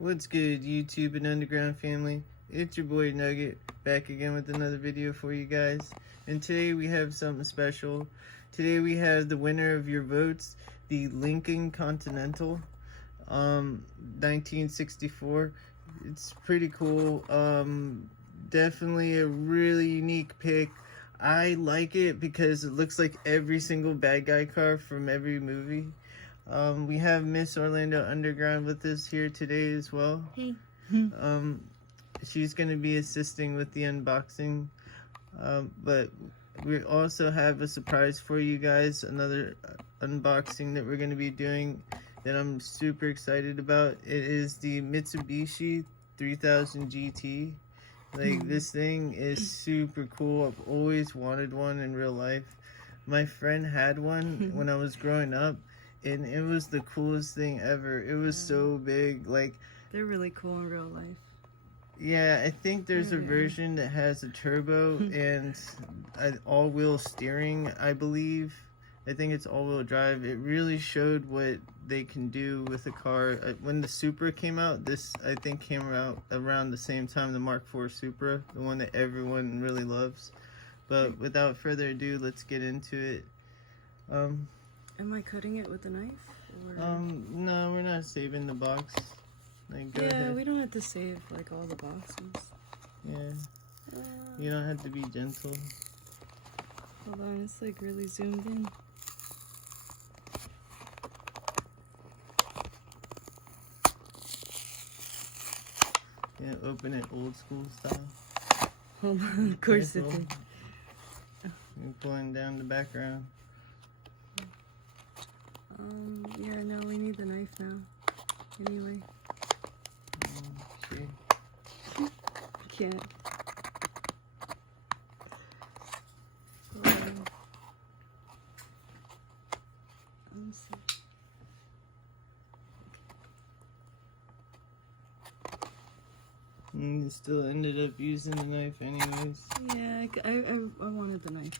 What's good, YouTube and Underground family? It's your boy Nugget, back again with another video for you guys. And today we have something special. Today we have the winner of your votes, the Lincoln Continental, 1964. It's pretty cool. Definitely a really unique pick. I like it because it looks like every single bad guy car from every movie. We have Miss Orlando Underground with us here today as well. Hey. She's going to be assisting with the unboxing. But we also have a surprise for you guys. Another unboxing that we're going to be doing that I'm super excited about. It is the Mitsubishi 3000 GT. Like, this thing is super cool. I've always wanted one in real life. My friend had one when I was growing up. And it was the coolest thing ever. It was so big. Like, they're really cool in real life. Yeah, I think there's a version that has a turbo and all-wheel steering, I believe. I think it's all-wheel drive. It really showed what they can do with a car. When the Supra came out, this, I think, came out around the same time the Mark IV Supra, the one that everyone really loves. But without further ado, let's get into it. Am I cutting it with a knife? Or... No, we're not saving the box. Like, go yeah, ahead. we don't have to save like all the boxes. Yeah. You don't have to be gentle. Hold on, it's like really zoomed in. Yeah, open it old school style. Hold on, of course it did. You're pulling down the background. Yeah, no, we need the knife now. Anyway. See? Can't. You still ended up using the knife anyways. Yeah, I wanted the knife.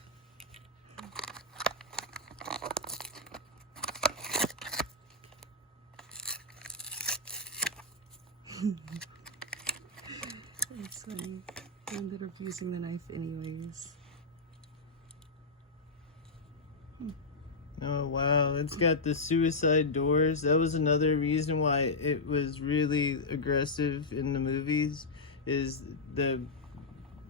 It's funny. I ended up using the knife anyways. Oh wow, it's got the suicide doors. That was another reason why it was really aggressive in the movies, is the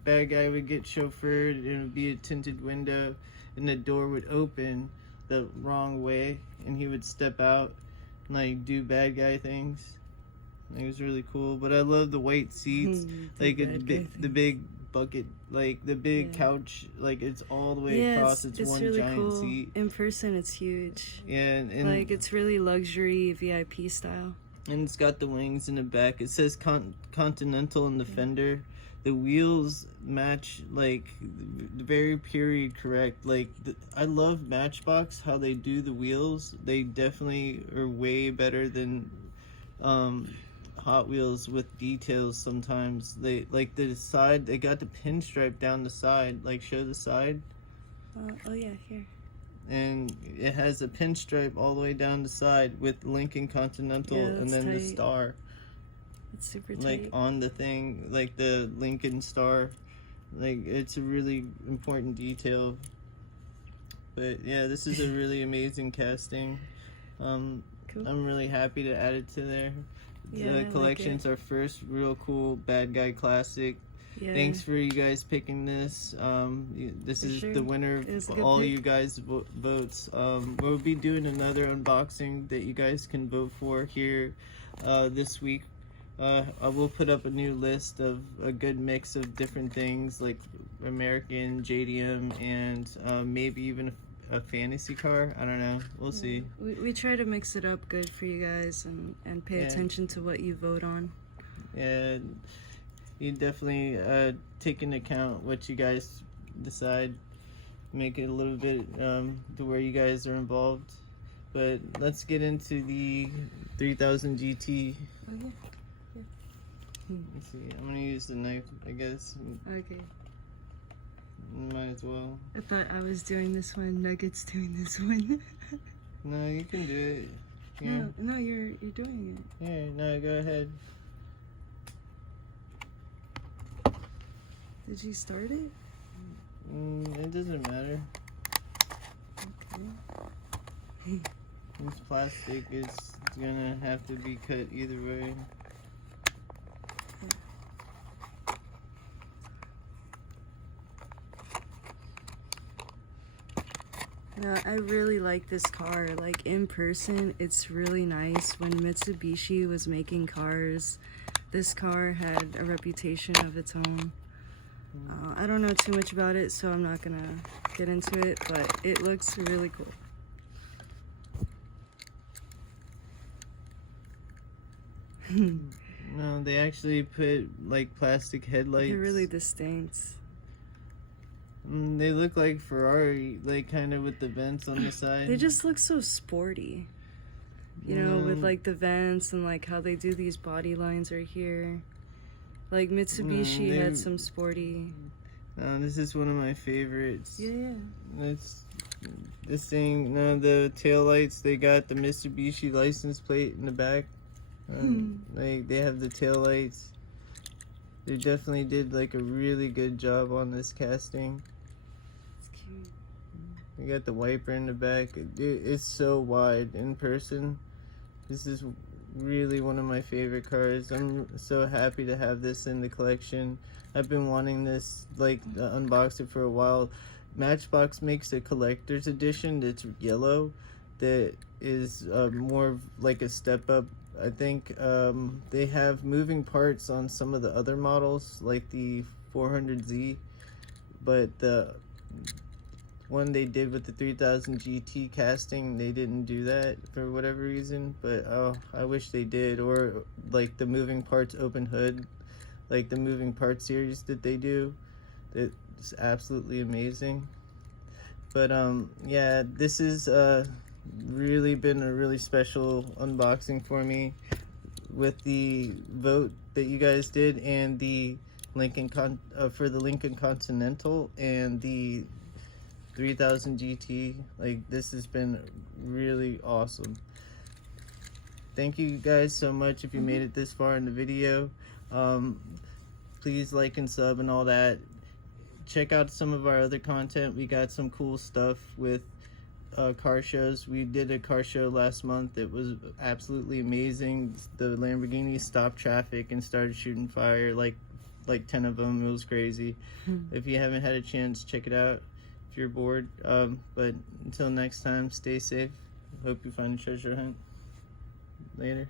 bad guy would get chauffeured and it would be a tinted window and the door would open the wrong way and he would step out and like do bad guy things. It was really cool, but I love the white seats, like the big bucket, like the big couch, like it's all the way across. It's one really giant cool. seat. In person, it's huge. Yeah, and like it's really luxury VIP style. And it's got the wings in the back. It says Continental in the fender. The wheels match, like, very period correct. Like, I love Matchbox, how they do the wheels. They definitely are way better than Hot Wheels with details sometimes. They, like, the side, they got the pinstripe down the side. Like, show the side. Oh, yeah, here. And it has a pinstripe all the way down the side with Lincoln Continental and then the star. It's super tight. Like on the thing, like the Lincoln star. Like, it's a really important detail. But yeah, this is a really amazing casting. Cool. I'm really happy to add it to there. The collection's our first real cool bad guy classic. Yeah. Thanks for you guys picking this. This is the winner of all you guys' votes. We'll be doing another unboxing that you guys can vote for here this week. I will put up a new list of a good mix of different things like American, JDM, and maybe even a fantasy car. I don't know. We'll see. We try to mix it up good for you guys and pay attention to what you vote on. Yeah. You definitely take into account what you guys decide, make it a little bit to where you guys are involved. But let's get into the 3000 GT. Oh, yeah. Let's see, I'm gonna use the knife, I guess. Okay. Might as well. I thought I was doing this one, Nugget's doing this one. No, you can do it. Yeah. No, you're doing it. Yeah, no, go ahead. Did you start it? It doesn't matter. Okay. It's plastic. It's gonna have to be cut either way. Yeah, I really like this car. Like in person, it's really nice. When Mitsubishi was making cars, this car had a reputation of its own. I don't know too much about it, so I'm not gonna get into it, but it looks really cool. No, they actually put like plastic headlights. They're really distinct. They look like Ferrari, like kind of with the vents on the side. They just look so sporty. You know, with like the vents and like how they do these body lines right here. Like Mitsubishi had some sporty. This is one of my favorites. Yeah. It's this thing. No, the taillights. They got the Mitsubishi license plate in the back. They have the taillights. They definitely did like a really good job on this casting. It's cute. You got the wiper in the back. It's so wide in person. This is really one of my favorite cars. I'm so happy to have this in the collection. I've been wanting this, like, unbox it for a while. Matchbox makes a collector's edition that's yellow that is more like a step up. I think they have moving parts on some of the other models, like the 400Z, but the one they did with the 3000 GT casting, they didn't do that for whatever reason, but oh, I wish they did. Or like the moving parts open hood, like the moving parts series that they do, that's absolutely amazing. But yeah, this is really been a really special unboxing for me with the vote that you guys did, and the for the Lincoln Continental and the 3000 GT. Like, this has been really awesome. Thank you guys so much if you made it this far in the video. Please like and sub and all that. Check out some of our other content. We got some cool stuff with car shows. We did a car show last month. It was absolutely amazing. The Lamborghini stopped traffic and started shooting fire, like 10 of them. It was crazy. If you haven't had a chance, check it out if you're bored. But until next time, stay safe. Hope you find a treasure hunt. Later.